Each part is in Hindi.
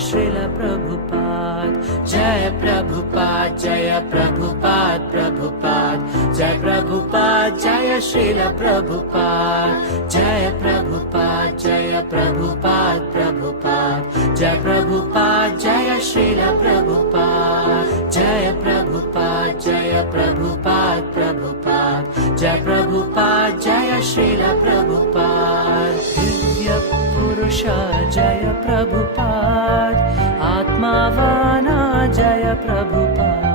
श्रील प्रभुपाद जय प्रभुपाद जय प्रभुपाद प्रभुपाद जय प्रभुपाद जय श्रील प्रभुपाद जय प्रभुपाद जय प्रभुपाद प्रभुपाद जय प्रभुपाद जय श्रील प्रभुपाद जय प्रभुपाद जय प्रभुपाद प्रभुपाद जय प्रभुपाद जय श्रील प्रभुपाद दिव्य पुरुष जय प्रभुपाद आत्मावाना जय प्रभुपाद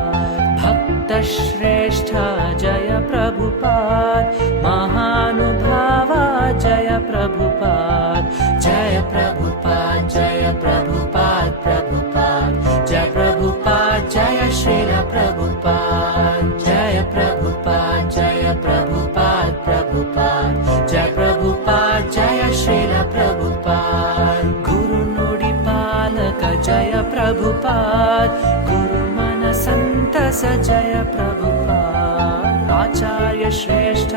भक्त श्रेष्ठ जय प्रभुपाद महानुभावा जय प्रभुपाद जय प्रभुपाद जय प्रभुपाद प्रभुपाद जय प्रभुपाद जय श्रील प्रभुपाद जय प्रभुपाद जय प्रभुपाद प्रभुपाद जय प्रभुपाद जय श्रील प्रभुपाद गुरु नुಡಿ पालक जय प्रभुपाद गुरु मन संतस जय प्रभुपाद आचार्य श्रेष्ठ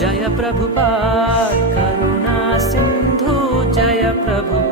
जय प्रभुपाद करुणा सिंधु जय प्रभुपाद